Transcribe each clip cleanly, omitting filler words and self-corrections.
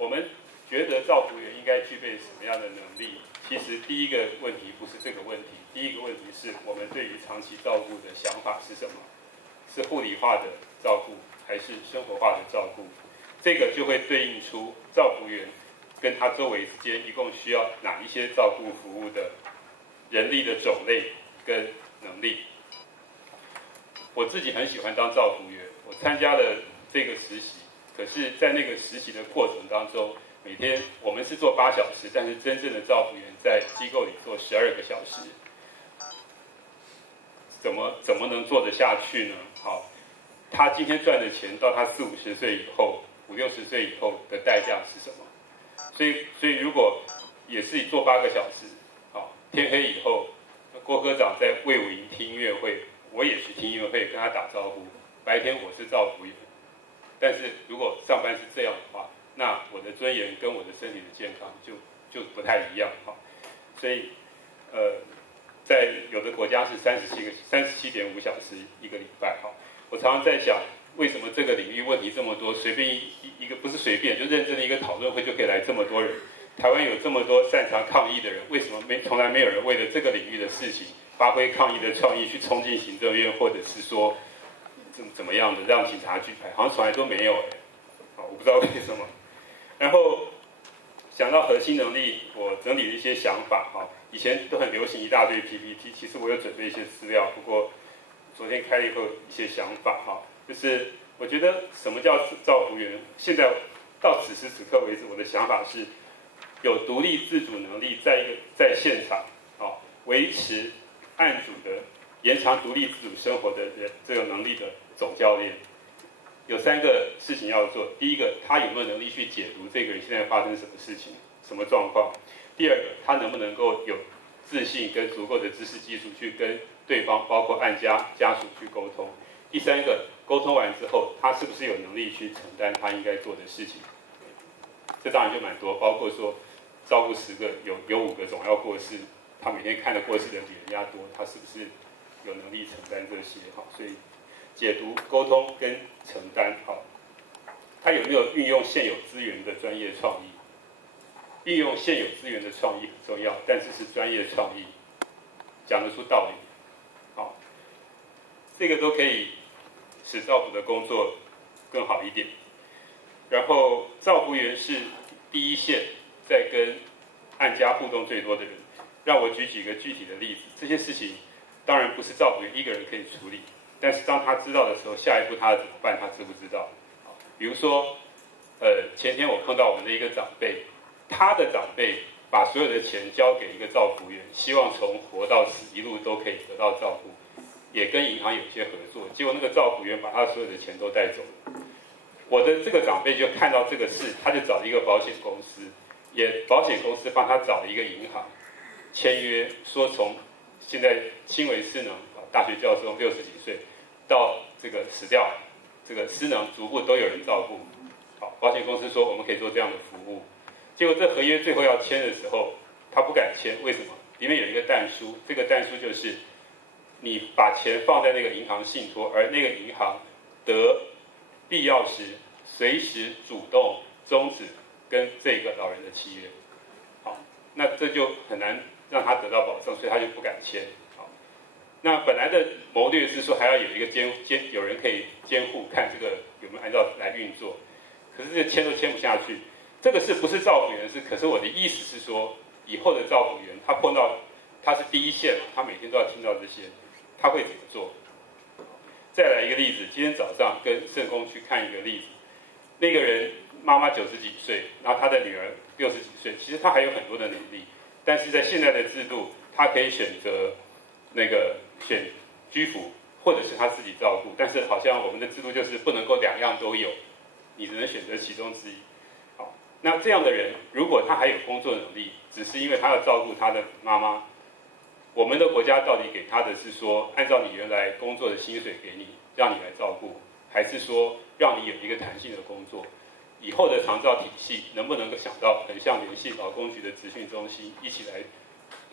我们觉得照服员应该具备什么样的能力？其实第一个问题不是这个问题，第一个问题是我们对于长期照顾的想法是什么？是护理化的照顾，还是生活化的照顾？这个就会对应出照服员跟他周围之间一共需要哪一些照顾服务的人力的种类跟能力。我自己很喜欢当照服员，我参加了这个实习，可是在那个实习的过程当中，每天我们是做8小时，但是真正的照服员在机构里做12个小时，怎么能做得下去呢？好，他今天赚的钱到他40、50岁以后，50、60岁以后的代价是什么？所以如果也是做8个小时，好，天黑以后，郭科长在卫武营听音乐会，我也去听音乐会跟他打招呼。白天我是照服员，但是如果上班是这样的话，那我的尊严跟我的身体的健康就不太一样哈。所以在有的国家是37.5小时一个礼拜哈。我常常在想，为什么这个领域问题这么多？随便一个不是随便，就认真的一个讨论会就可以来这么多人。台湾有这么多擅长抗议的人，为什么从来没有人为了这个领域的事情发挥抗议的创意去冲进行政院，或者是说怎么样的让警察举牌？好像从来都没有我不知道为什么。然后想到核心能力，我整理了一些想法哈。以前都很流行一大堆 PPT， 其实我有准备一些资料，不过昨天开了以后一些想法哈，就是我觉得什么叫照服员？现在到此时此刻为止，我的想法是有独立自主能力，在现场维持案主的延长独立自主生活的这个能力的总教练。有3个事情要做。第一个，他有没有能力去解读这个人现在发生什么事情、什么状况？第二个，他能不能够有自信跟足够的知识基础去跟对方，包括案家属去沟通？第3个，沟通完之后，他是不是有能力去承担他应该做的事情？这当然就蛮多，包括说照顾10个，有5个总要过世，他每天看的过世的比人家多，他是不是有能力承担这些？所以解读、沟通跟承担，他有没有运用现有资源的专业创意？运用现有资源的创意很重要，但是是专业创意，讲得出道理。这个都可以使照服的工作更好一点。然后照服员是第一线在跟案家互动最多的人。让我举几个具体的例子。这些事情当然不是照服员一个人可以处理，但是当他知道的时候，下一步他怎么办？他知不知道？比如说，前天我碰到我们的一个长辈，他的长辈把所有的钱交给一个照服员，希望从活到死一路都可以得到照顾，也跟银行有些合作。结果那个照服员把他所有的钱都带走了。我的这个长辈就看到这个事，他就找了一个保险公司，也保险公司帮他找了一个银行签约，说从现在轻微失能，大学教授60几岁，到这个死掉，这个失能逐步都有人照顾。保险公司说我们可以做这样的服务。结果这合约最后要签的时候，他不敢签，为什么？里面有一个但书，这个但书就是你把钱放在那个银行信托，而那个银行得必要时随时主动终止跟这个老人的契约。那这就很难让他得到保证，所以他就不敢签。那本来的谋略是说还要有一个有人可以监护，看这个有没有按照来运作。可是这签都签不下去。这个是不是照服员？可是我的意思是说，以后的照服员他碰到他是第一线，他每天都要听到这些，他会怎么做？再来一个例子，今天早上跟圣公去看一个例子，那个人妈妈90几岁，然后他的女儿60几岁，其实他还有很多的能力，但是在现在的制度，他可以选择选居服，或者是他自己照顾，但是好像我们的制度就是不能够2样都有，你只能选择其中之一。那这样的人，如果他还有工作能力，只是因为他要照顾他的妈妈，我们的国家到底给他的是说，按照你原来工作的薪水给你，让你来照顾，还是说让你有一个弹性的工作？以后的长照体系能不能够想到很像联系劳工局的咨询中心，一起来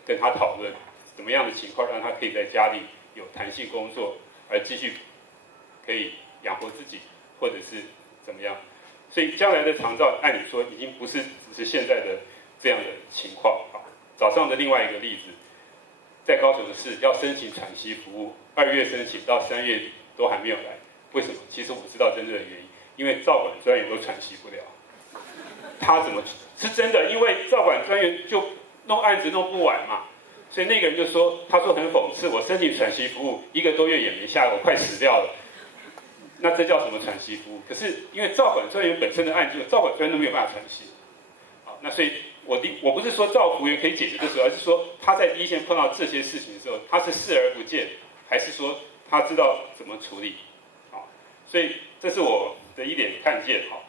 跟他讨论怎么样的情况让他可以在家里有弹性工作，而继续可以养活自己，或者是怎么样？所以将来的长照，按理说已经不是只是现在的这样的情况。好，早上的另外一个例子，在高雄市要申请喘息服务，2月申请到3月底都还没有来，为什么？其实我知道真正的原因，因为照管专员都喘息不了。他怎么是真的？因为照管专员就弄案子弄不完嘛，所以那个人就说，他说很讽刺，我申请喘息服务1个多月也没下来，我快死掉了。那这叫什么喘息服务？可是因为照管专员本身的案件，照管专员都没有办法喘息。好，那所以我不是说照服务员可以解决这事，而是说他在第一线碰到这些事情的时候，他是视而不见，还是说他知道怎么处理？好，所以这是我的一点看见。好，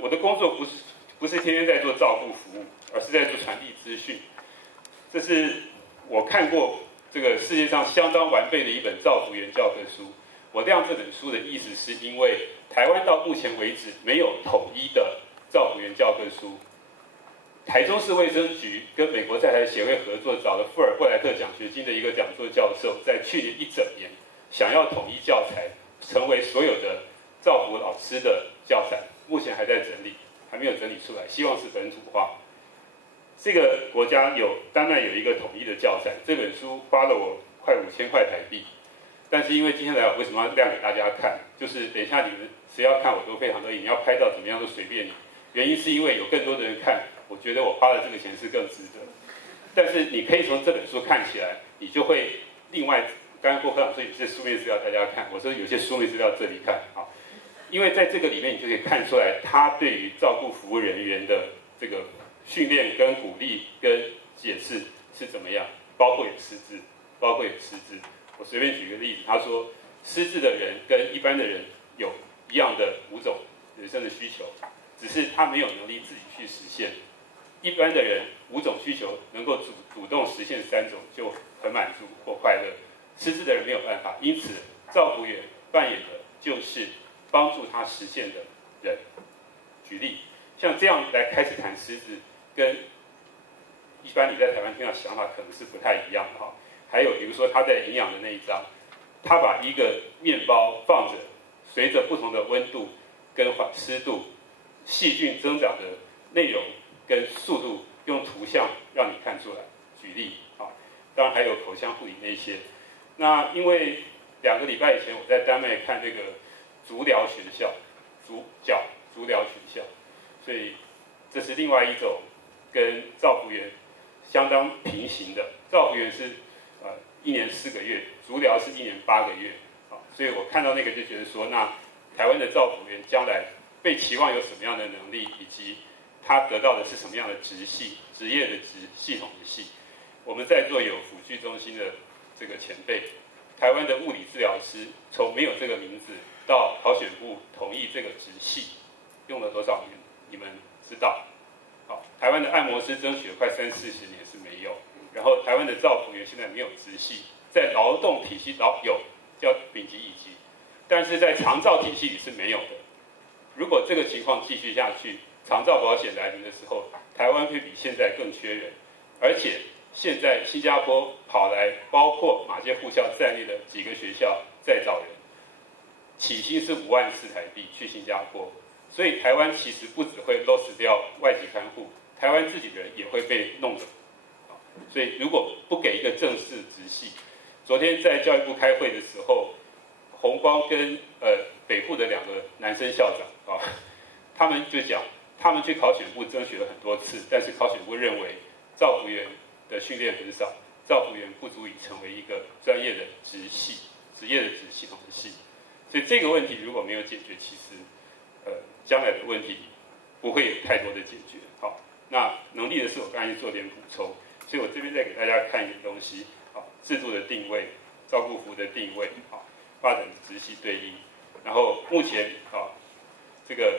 我的工作不是天天在做照顾服务，而是在做传递资讯。这是我看过这个世界上相当完备的一本照服员教科书。我亮这本书的意思是因为台湾到目前为止没有统一的照服员教科书。台中市卫生局跟美国在台协会合作，找了富尔布莱特奖学金的一个讲座教授，在去年1整年想要统一教材，成为所有的照服老师的教材，目前还在整理，还没有整理出来，希望是本土化。这个国家丹麦有一个统一的教材，这本书花了我快5000块台币。但是因为今天来，我为什么要亮给大家看？就是等一下你们谁要看，我都非常乐意，你要拍照怎么样都随便你。原因是因为有更多的人看，我觉得我花了这个钱是更值得。但是你可以从这本书看起来，你就会另外，刚才郭科长说有些书面资料大家看，我说有些书面资料这里看啊，因为在这个里面你就可以看出来，他对于照顾服务人员的这个训练跟鼓励跟解释是怎么样，包括有失智，我随便举个例子，他说失智的人跟一般的人有一样的5种人生的需求，只是他没有能力自己去实现。一般的人5种需求能够主动实现3种就很满足或快乐，失智的人没有办法，因此照服员扮演的就是帮助他实现的人。举例，像这样来开始谈失智，跟一般你在台湾听到想法可能是不太一样的哈。还有比如说他在营养的那一章，他把一个面包放着，随着不同的温度跟湿度，细菌增长的内容跟速度，用图像让你看出来。举例啊，当然还有口腔护理那些。那因为2个礼拜以前我在丹麦看这个足疗学校，足疗学校，所以这是另外一种跟照服员相当平行的。照服员是1年4个月，足疗是1年8个月，所以我看到那个就觉得说，那台湾的照服员将来被期望有什么样的能力，以及他得到的是什么样的职业的系统的系。我们在座有辅具中心的这个前辈，台湾的物理治疗师从没有这个名字到考选部同意这个职系，用了多少年？你们知道？好，台湾的按摩师争取了快30-40年是没有。然后台湾的照服员现在没有直系，在劳动体系有叫丙级乙级，但是在长照体系里是没有的。如果这个情况继续下去，长照保险来临的时候，台湾会比现在更缺人。而且现在新加坡跑来，包括马偕护校在内的几个学校在找人，起薪是54000台币去新加坡，所以台湾其实不只会 loss 掉外籍看护，台湾自己人也会被弄走。所以如果不给一个正式直系，昨天在教育部开会的时候，红光跟北部的2个男生校长啊，他们就讲，他们去考选部争取了很多次，但是考选部认为照服员的训练很少，照服员不足以成为一个专业的职业的系统的系，所以这个问题如果没有解决，其实将来的问题不会有太多的解决。好，那能力的事我刚才做点补充。所以我这边再给大家看一个东西，制度的定位、照顾服务的定位，发展直系对应。然后目前这个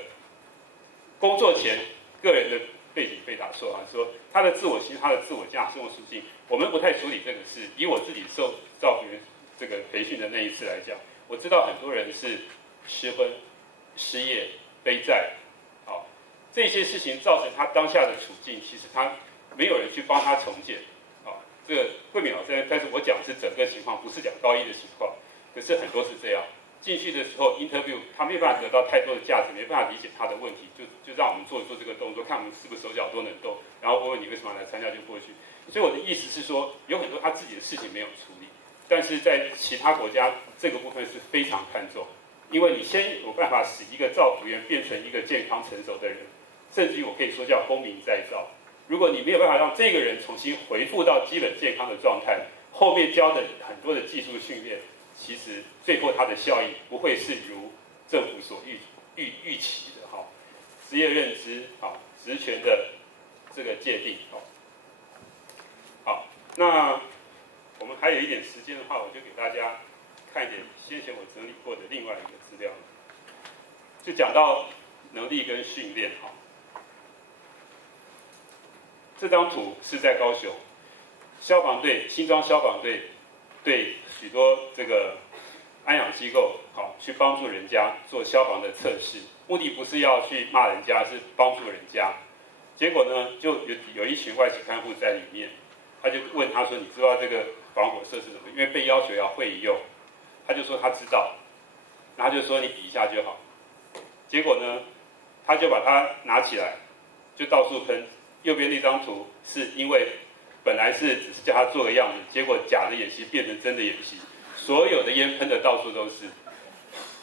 工作前个人的背景被打说他的自我心、他的自我价生活属性，我们不太处理这个事。以我自己受照服员这个培训的那一次来讲，我知道很多人是失婚、失业、背债，这些事情造成他当下的处境，其实他没有人去帮他重建，这个桂敏老师，但是我讲的是整个情况，不是讲高一的情况，可是很多是这样，进去的时候 interview 他没有办法得到太多的价值，没办法理解他的问题，就让我们做这个动作，看我们是不是手脚都能动，然后问问你为什么要来参加就过去。所以我的意思是说，有很多他自己的事情没有处理，但是在其他国家这个部分是非常看重，因为你先有办法使一个照服员变成一个健康成熟的人，甚至于我可以说叫公民再造。如果你没有办法让这个人重新回复到基本健康的状态，后面教的很多的技术训练，其实最后它的效益不会是如政府所预期的哈。职业认知啊，职权的这个界定好，那我们还有一点时间的话，我就给大家看一点先前我整理过的另外一个资料，就讲到能力跟训练哈。这张图是在高雄消防队新庄消防队对许多这个安养机构去帮助人家做消防的测试，目的不是要去骂人家，是帮助人家。结果呢，就有一群外籍看护在里面，他就问他说：“你知道这个防火设施怎么？”因为被要求要会用，他就说他知道，然后他就说你比一下就好。结果呢，他就把它拿起来，就到处喷。右边那张图是因为本来是只是叫他做个样子，结果假的演习变成真的演习，所有的烟喷的到处都是。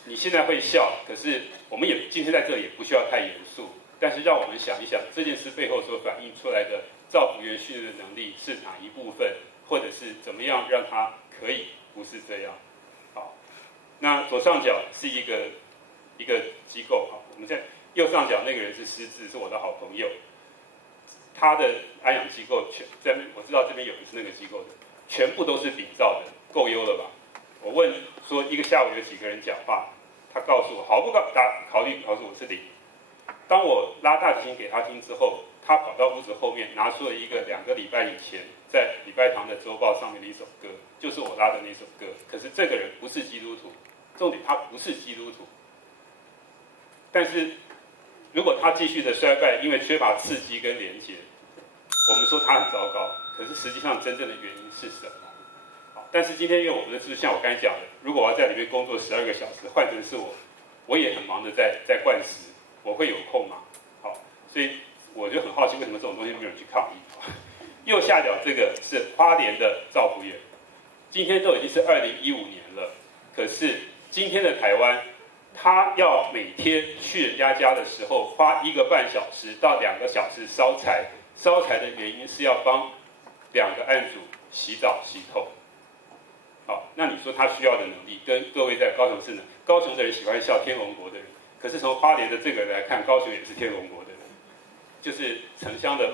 你现在会笑，可是我们也今天在这里也不需要太严肃，但是让我们想一想这件事背后所反映出来的照服员训练的能力是哪一部分，或者是怎么样让他可以不是这样。好，那左上角是一个机构，好，我们在右上角那个人是失智，是我的好朋友。他的安养机构我知道这边有人是那个机构的，全部都是丙照的，够优了吧？我问说一个下午有几个人讲话，他告诉我毫不考虑告诉我是0。当我拉大提琴给他听之后，他跑到屋子后面拿出了一个2个礼拜以前在礼拜堂的周报上面的一首歌，就是我拉的那首歌。可是这个人不是基督徒，重点他不是基督徒，但是如果他继续的衰败，因为缺乏刺激跟连结，我们说他很糟糕，可是实际上真正的原因是什么？好，但是今天因为我们的是像我刚才讲的，如果我要在里面工作12个小时，换成是我也很忙的在灌食，我会有空吗？好，所以我就很好奇为什么这种东西没有人去抗议。右下角这个是花莲的照服员，今天都已经是2015年了，可是今天的台湾，他要每天去人家家的时候花1个半小时到2个小时烧柴，烧柴的原因是要帮2个案主洗澡洗头。好，那你说他需要的能力，跟各位在高雄市呢？高雄的人喜欢笑天龙国的人，可是从花莲的这个人来看，高雄也是天龙国的人，就是城乡的